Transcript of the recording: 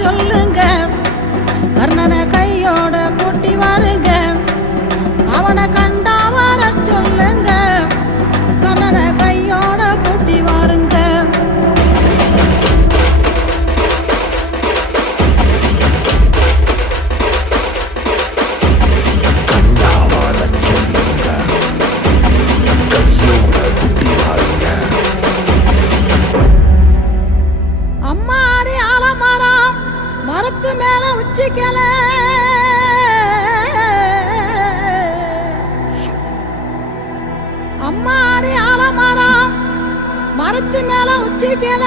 சொல்லுங்க, கர்ணனை கையோட கூட்டி வாருங்க, அவனை கண்டா வர சொல்லுங்க, கர்ணனை கையோட கூட்டி வாருங்க. அம்மாடி ஆலமரம் மரத்து மேல உச்சிக்கல, அம்மாடி ஆலமரம் மரத்து மேல உச்சிக்கல,